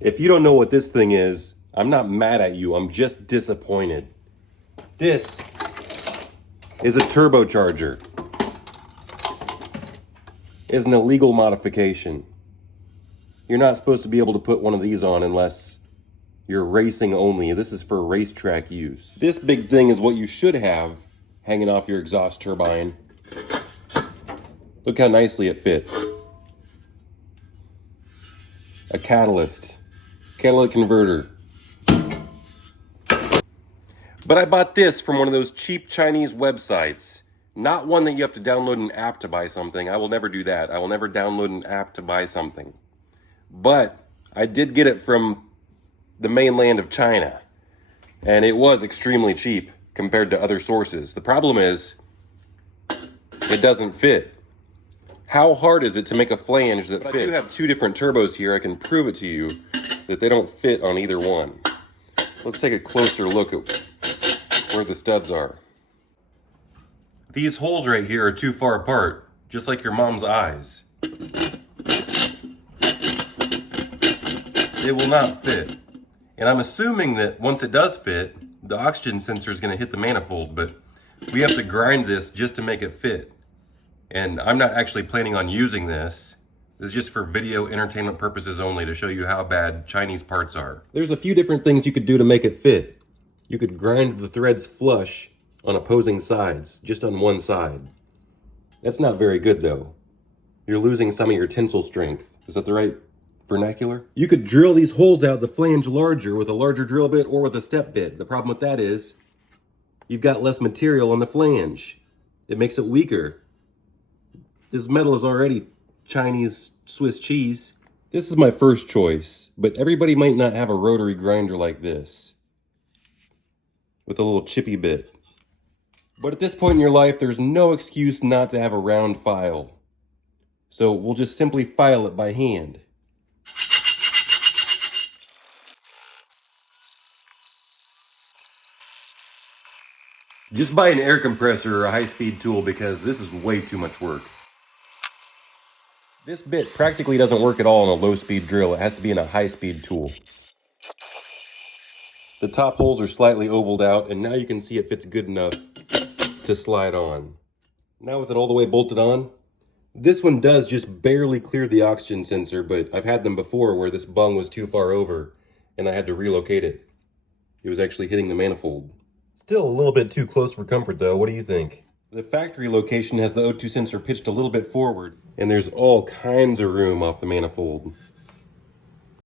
If you don't know what this thing is, I'm not mad at you, I'm just disappointed. This is a turbocharger. It's an illegal modification. You're not supposed to be able to put one of these on unless you're racing only. This is for racetrack use. This big thing is what you should have hanging off your exhaust turbine. Look how nicely it fits. A catalyst, catalytic converter. But I bought this from one of those cheap Chinese websites. Not one that you have to download an app to buy something. I will never do that. I will never download an app to buy something. But I did get it from the mainland of China. And it was extremely cheap compared to other sources. The problem is, it doesn't fit. How hard is it to make a flange that fits? I do have two different turbos here. I can prove it to you that they don't fit on either one. Let's take a closer look at where the studs are. These holes right here are too far apart, just like your mom's eyes. It will not fit. And I'm assuming that once it does fit, the oxygen sensor is going to hit the manifold, but we have to grind this just to make it fit. And I'm not actually planning on using this. This is just for video entertainment purposes only, to show you how bad Chinese parts are. There's a few different things you could do to make it fit. You could grind the threads flush on opposing sides, just on one side. That's not very good though. You're losing some of your tensile strength. Is that the right vernacular? You could drill these holes out the flange larger with a larger drill bit or with a step bit. The problem with that is you've got less material on the flange. It makes it weaker. This metal is already Chinese Swiss cheese. This is my first choice, but everybody might not have a rotary grinder like this with a little chippy bit. But at this point in your life, there's no excuse not to have a round file. So we'll just simply file it by hand. Just buy an air compressor or a high-speed tool because this is way too much work. This bit practically doesn't work at all on a low-speed drill. It has to be in a high-speed tool. The top holes are slightly ovaled out, and now you can see it fits good enough to slide on. Now with it all the way bolted on, this one does just barely clear the oxygen sensor, but I've had them before where this bung was too far over and I had to relocate it. It was actually hitting the manifold. Still a little bit too close for comfort though. What do you think? The factory location has the O2 sensor pitched a little bit forward, and there's all kinds of room off the manifold.